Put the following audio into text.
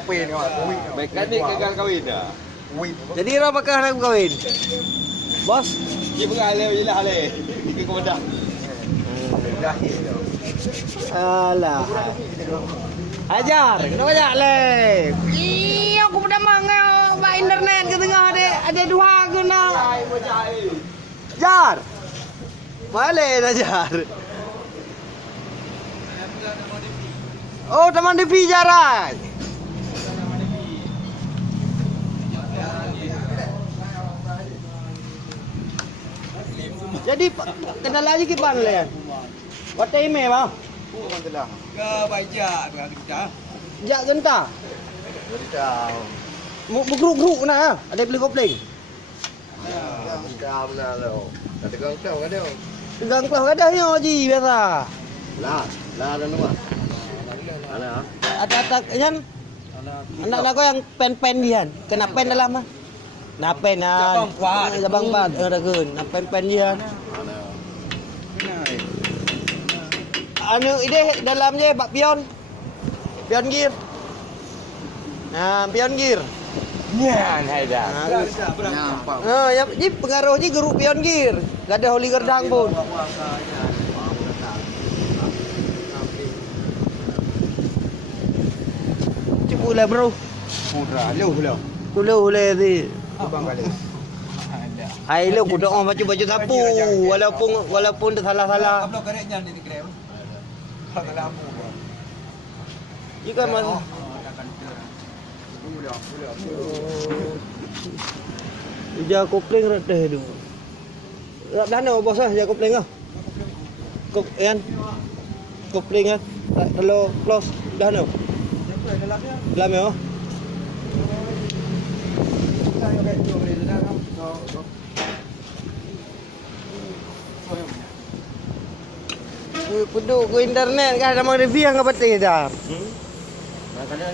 apa ni kau? Mekanik gagal kahwin dah. Jadi orang bakal nak kahwin. Bos. Dia beralih je lah alih. Ke komodah. Alah. Ajar, kena banyak le. Iya, aku pada mangga buat internet ke tengah ada dua guna. Jar. Balik Ajar. Oh, teman DP Jaran. Jadi kendala lagi ke pan le. Wat email bang. Ke baca kita. Jak genta. Kita. Mu grup na. Ada beli kopling. Kita benar lo. Ada kau ada. Tegang kelas ada ni Haji biasa. Lah ada nama. Ana. Ada kan anak kau yang pen dia. Kena pen dalam ah. Nah pen ah. Jabang kuat ada keun. Nah pen dia. Anu ide dalamnya bak pion. Pion gear. Nah, pion gear. Nyan hai dah. Nampak. Ya, ni pengaruhnya grup pion gear. Gak ada holi gerdang pun. Cipula bro. Murah. Lu. Hule ni. Bang balik. Hai lu kuda orang baju sapu walaupun dah salah-salah. Blok kereknya ni dikrem. Kalau lampu. Jika mas Ija kopling redeh tu. Dak dana bos ah ja kopling ah. Kop yan. Kopling ah. Kalau close dah no. Dalam ya. Penduk ke internet kan ada review yang apa dah.